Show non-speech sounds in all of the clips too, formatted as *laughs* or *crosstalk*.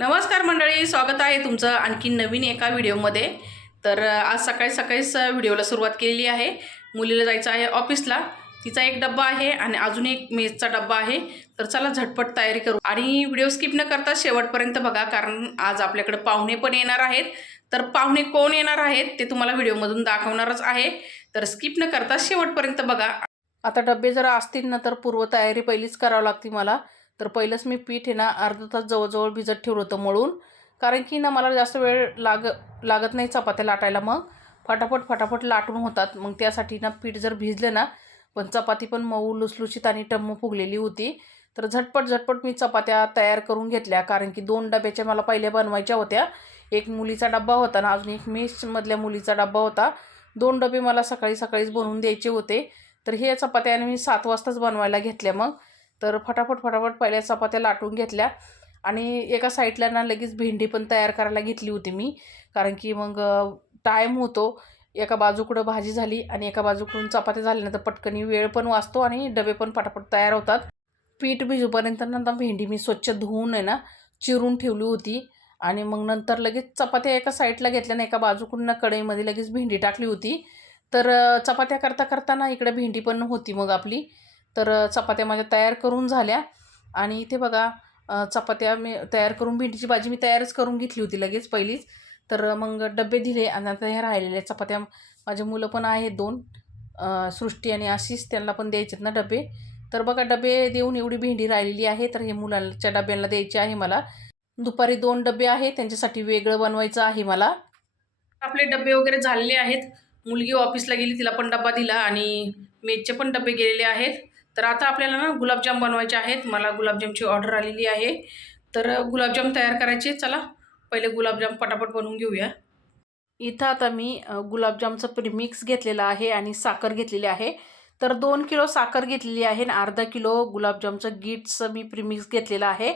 नमस्कार मंडळी स्वागत आहे तुमचं आणखी नवीन एका व्हिडिओमध्ये. तर आज सकाळी सकाळीच व्हिडिओला सुरुवात केलेली आहे. मुलीला जायचं आहे ऑफिसला. तिचा एक डब्बा आहे आणि अजून एक मेजचा डब्बा आहे. तर चला झटपट तयारी करू. आणि व्हिडिओ स्किप न करता शेवटपर्यंत बघा कारण आज आपल्याकडे पाहुणे पण येणार आहेत. तर पाहुणे कोण येणार आहेत ते तुम्हाला व्हिडिओमधून दाखवणारच आहे. तर स्किप न करता शेवटपर्यंत बघा. आता डबे जर असतील ना तर पूर्वतयारी पहिलीच करावी लागते मला. तर पहिलंच मी पीठ आहे ना अर्धा तास जवळजवळ भिजत ठेवलं होतं मळून. कारण की ना मला जास्त वेळ लाग लागत नाही चपात्या लाटायला मग. फटाफट फटाफट लाटून होतात. मग त्यासाठी ना पीठ जर भिजलं ना पण चपाती पण मऊ लुसलुशीत आणि टम्म फुगलेली होती. तर झटपट झटपट मी चपात्या तयार करून घेतल्या. कारण की दोन डब्याच्या मला पहिल्या बनवायच्या होत्या. एक मुलीचा डब्बा होता ना अजून एक मेसमधल्या मुलीचा डब्बा होता. दोन डबे मला सकाळी सकाळीच बनवून द्यायचे होते. तर हे चपात्या मी सात वाजताच बनवायला घेतल्या मग. तर फटाफट फटाफट पहिल्या चपात्या लाटून घेतल्या. आणि एका साईडला ना लगेच भेंडी पण तयार करायला घेतली होती मी. कारण की मग टाईम होतो. एका बाजूकडं भाजी झाली आणि एका बाजूकडून चपात्या झाल्या तर पटकनी वेळ पण वाचतो आणि डबे पण पटापट तयार होतात. पीठ भिजूपर्यंत नंतर भेंडी मी स्वच्छ धुवून आहे ना चिरून ठेवली होती. आणि मग नंतर लगेच चपात्या एका साईडला घेतल्या ना एका बाजूकडून ना कढईमध्ये लगेच भेंडी टाकली होती. तर चपात्या करता करता ना इकडे भेंडी पण होती मग आपली. तर चपात्या माझ्या तयार करून झाल्या. आणि इथे बघा चपात्या मी तयार करून भेंडीची भाजी मी तयारच करून घेतली होती लगेच पहिलीच. तर मग डबे दिले आणि आता ह्या राहिलेल्या चपात्या. माझे मुलं पण आहेत दोन. सृष्टी आणि आशिष त्यांना पण द्यायचेत ना डबे. तर बघा डबे देऊन एवढी भेंडी राहिलेली आहे. तर हे मुलांच्या डब्यांना द्यायचे आहे मला. दुपारी दोन डबे आहे त्यांच्यासाठी वेगळं बनवायचं आहे मला. आपले डबे वगैरे झालेले आहेत. मुलगी ऑफिसला गेली तिला पण डबा दिला आणि मेजचे पण डबे गेलेले आहेत. तर आता आपल्याला ना गुलाबजाम बनवायचे आहेत. मला गुलाबजामची ऑर्डर आलेली आहे. तर गुलाबजाम तयार करायचे. चला पहिले गुलाबजाम पटापट बनवून घेऊया. इथं आता मी गुलाबजामचं प्रिमिक्स घेतलेलं आहे आणि साखर घेतलेली आहे. तर दोन किलो साखर घेतलेली आहे आणि अर्धा किलो गुलाबजामचं गीटचं मी प्रिमिक्स घेतलेलं आहे.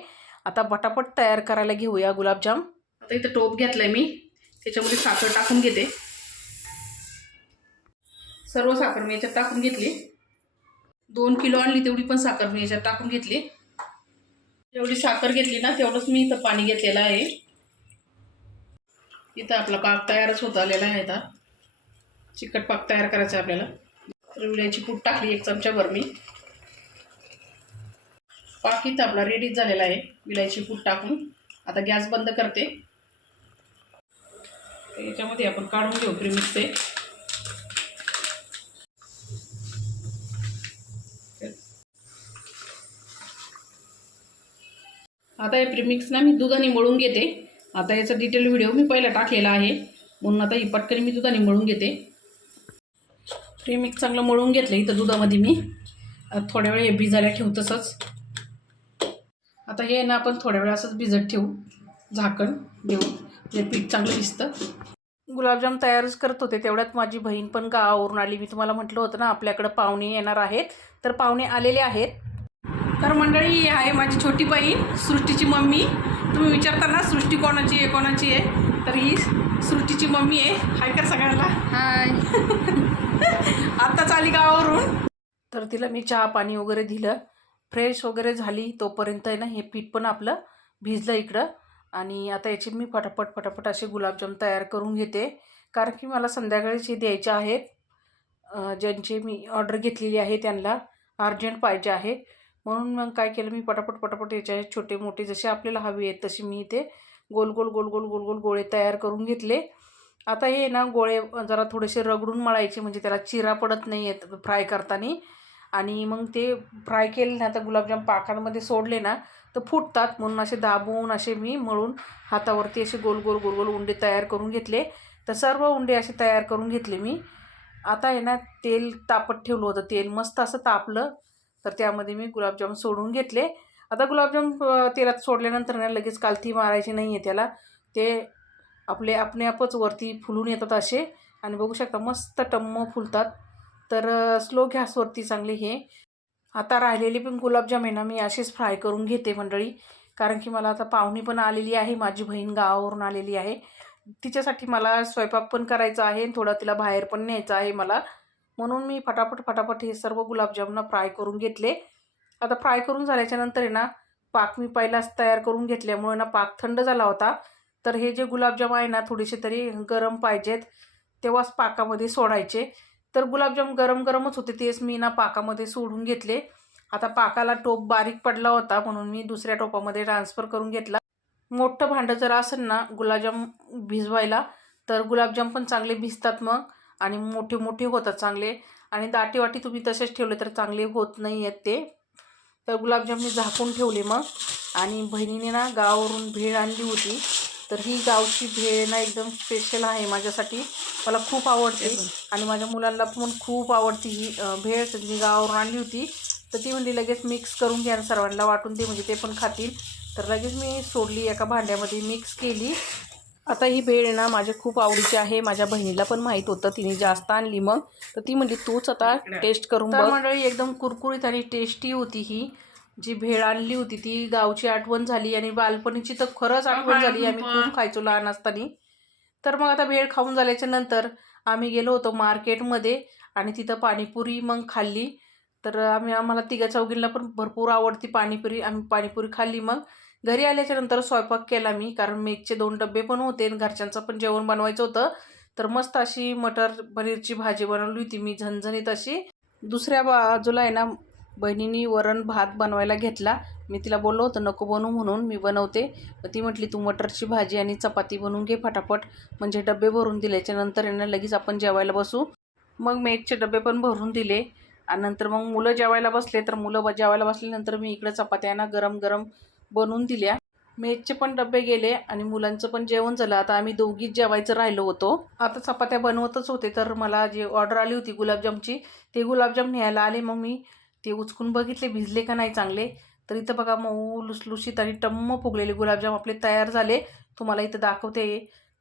आता पटापट तयार करायला घेऊया गुलाबजाम. आता इथं टोप घेतलाय मी. त्याच्यामध्ये साखर टाकून घेते. सर्व साखर मी याच्यात टाकून घेतली. दोन किलो आणली तेवढी पण साखर मी याच्यात टाकून घेतली. जेवढी साखर घेतली ना तेवढंच मी इथं पाणी घेतलेलं आहे. इथं आपला पाक तयारच होत आलेला आहे आता. चिकट पाक तयार करायचा आहे आपल्याला. रविड्याची पूट टाकली एक चमच्याभर मी. पाक इथं आपला रेडीच झालेला आहे विलायची पूट टाकून. आता गॅस बंद करते. याच्यामध्ये आपण काढून घेऊ प्रिमिक्सचे आता हे प्रिमिक्स ना मी दुधाने मळून घेते. आता याचा डिटेल व्हिडिओ मी पहिला टाकलेला आहे. म्हणून आता ही पटकन मी दुधाने मळून घेते. प्रिमिक्स चांगलं मळून घेतलं इथं दुधामध्ये मी. थोड्या वेळ हे भिजायला ठेवू तसंच. आता हे ना आपण थोड्या वेळ असंच भिजत ठेवू. झाकण देऊ म्हणजे पीठ चांगलं भिजतं गुलाबजाम तयारच करत होते तेवढ्यात माझी बहीण पण गावावरून आली. मी तुम्हाला म्हटलं होतं ना आपल्याकडं पाहुणे येणार आहेत. तर पाहुणे आलेले आहेत. तर मंडळी ही आहे माझी छोटी बहीण सृष्टीची मम्मी. तुम्ही विचारता ना सृष्टी कोणाची आहे कोणाची आहे? तर ही सृष्टीची मम्मी आहे. हाय कर सगळ्यांना? हाय. *laughs* आत्ताच आली गावावरून. तर तिला मी चहा पाणी वगैरे दिलं. फ्रेश वगैरे झाली तोपर्यंत आहे ना हे पीठ पण आपलं भिजलं इकडं. आणि आता याचे मी फटाफट फटाफट असे गुलाबजाम तयार करून घेते. कारण की मला संध्याकाळीचे द्यायचे आहेत. ज्यांचे मी ऑर्डर घेतलेली आहे त्यांना अर्जंट पाहिजे आहे. म्हणून मग काय केलं मी पटापट पटापट याच्या छोटे मोठे जसे आपल्याला हवी आहेत तशी मी इथे गोल गोल गोल गोल गोल गोल गोळे तयार करून घेतले. आता हे ना गोळे जरा थोडेसे रगडून मळायचे म्हणजे त्याला चिरा पडत नाही आहेत फ्राय करताना. आणि मग ते फ्राय केले ना तर गुलाबजाम पाकांमध्ये सोडले ना तर फुटतात. म्हणून असे दाबून असे मी मळून हातावरती असे गोल गोल गोल गोल उंडे तयार करून घेतले. तर सर्व उंडे असे तयार करून घेतले मी. आता आहे ना तेल तापत ठेवलं होतं. तेल मस्त असं तापलं. तर त्यामध्ये मी गुलाबजाम सोडून घेतले. आता गुलाबजाम तेलात सोडल्यानंतर ना लगेच कालथी मारायची नाही आहे त्याला. ते आपले आपणे आपच वरती फुलून येतात असे. आणि बघू शकता मस्त टम्म फुलतात. तर स्लो गॅसवरती चांगले हे. आता राहिलेली पण गुलाबजाम आहे ना मी अशीच फ्राय करून घेते मंडळी. कारण की मला आता पाहुणी पण आलेली आहे माझी बहीण गावावरून आलेली आहे. तिच्यासाठी मला स्वयंपाक पण करायचा आहे आणि थोडा तिला बाहेर पण न्यायचं आहे मला. म्हणून मी फटाफट फटाफट हे सर्व गुलाबजामना फ्राय करून घेतले. आता फ्राय करून झाल्याच्यानंतर आहे ना पाक मी पहिलाच तयार करून घेतल्यामुळे ना पाक थंड झाला होता. तर हे जे गुलाबजाम आहे ना थोडेसे तरी गरम पाहिजेत तेव्हाच पाकामध्ये सोडायचे. तर गुलाबजाम गरम गरमच होते तेच मी ना पाकामध्ये सोडून घेतले. आता पाकाला टोप बारीक पडला होता म्हणून मी दुसऱ्या टोपामध्ये ट्रान्सफर करून घेतला. मोठं भांडं जर असेल ना गुलाबजाम भिजवायला तर गुलाबजाम पण चांगले भिजतात मग. आणि मोठे मोठे होतात चांगले. आणि दाटी वाटी तुम्ही तसेच ठेवले तर चांगले होत नाही आहेत ते. तर गुलाबजाम मी झाकून ठेवले मग. आणि बहिणीने ना गावावरून भेळ आणली होती. तर ही गावची भेळ ना एकदम स्पेशल आहे माझ्यासाठी. मला खूप आवडते. आणि माझ्या मुलांना पण खूप आवडते ही भेळ मी गावावरून आणली होती. तर ती म्हणली लगेच मिक्स करून घ्या सर्वांना वाटून दे म्हणजे ते पण खातील. तर लगेच मी सोडली एका भांड्यामध्ये मिक्स केली. आता ही भेळ ना माझ्या खूप आवडीची आहे. माझ्या बहिणीला पण माहीत होतं. तिने जास्त आणली मग. तर ती म्हणली तूच आता टेस्ट करून बघ. मंडळी एकदम कुरकुरीत आणि टेस्टी होती ही. जी भेळ आणली होती ती गावची आठवण झाली आणि बालपणीची तर खरंच आठवण झाली. आम्ही खूप खायचो लहान असताना. तर मग आता भेळ खाऊन झाल्याच्यानंतर आम्ही गेलो होतो मार्केटमध्ये आणि तिथं पाणीपुरी मग खाल्ली. तर आम्ही आम्हाला तिघा चौघींना पण भरपूर आवडती पाणीपुरी. आम्ही पाणीपुरी खाल्ली मग. घरी आल्याच्यानंतर स्वयंपाक केला मी कारण मेघचे दोन डबे पण होते आणि घरच्यांचं पण जेवण बनवायचं होतं. तर मस्त अशी मटर पनीरची भाजी बनवली होती मी झणझणीत अशी. दुसऱ्या बाजूला आहे ना बहिणीनी वरण भात बनवायला घेतला. मी तिला बोललो होतं नको बनवू म्हणून मी बनवते. ती म्हटली तू मटरची भाजी आणि चपाती बनवून घे फटाफट म्हणजे डबे भरून दिल्याच्या नंतर यांना लगेच आपण जेवायला बसू. मग मेघचे डबे पण भरून दिले. आणि नंतर मग मुलं जेवायला बसले तर मुलं जेवायला बसल्यानंतर मी इकडे चपात्यांना गरम गरम बनवून दिल्या. मेजचे पण डबे गेले आणि मुलांचं पण जेवण झालं. आता आम्ही दोघीच जेवायचं राहिलो होतो. आता चपात्या बनवतच होते तर मला जी ऑर्डर आली होती गुलाबजामची ते गुलाबजाम न्यायला आले. मग मी ते उचकून बघितले भिजले का नाही चांगले. तर इथं बघा मऊ लुसलुशीत आणि टम्म फुगलेले गुलाबजाम आपले तयार झाले. तुम्हाला इथं दाखवते.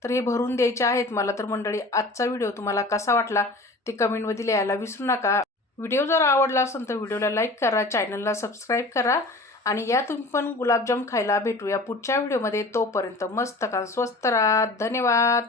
तर हे भरून द्यायचे आहेत मला. तर मंडळी आजचा व्हिडिओ तुम्हाला कसा वाटला ते कमेंटमध्ये लिहायला विसरू नका. व्हिडिओ जर आवडला असेल तर व्हिडिओला लाईक करा चॅनलला सबस्क्राईब करा. आणि या तुम्ही पण गुलाबजाम खायला भेटूया पुढच्या व्हिडिओमध्ये. तोपर्यंत मस्त का स्वस्त राहा. धन्यवाद.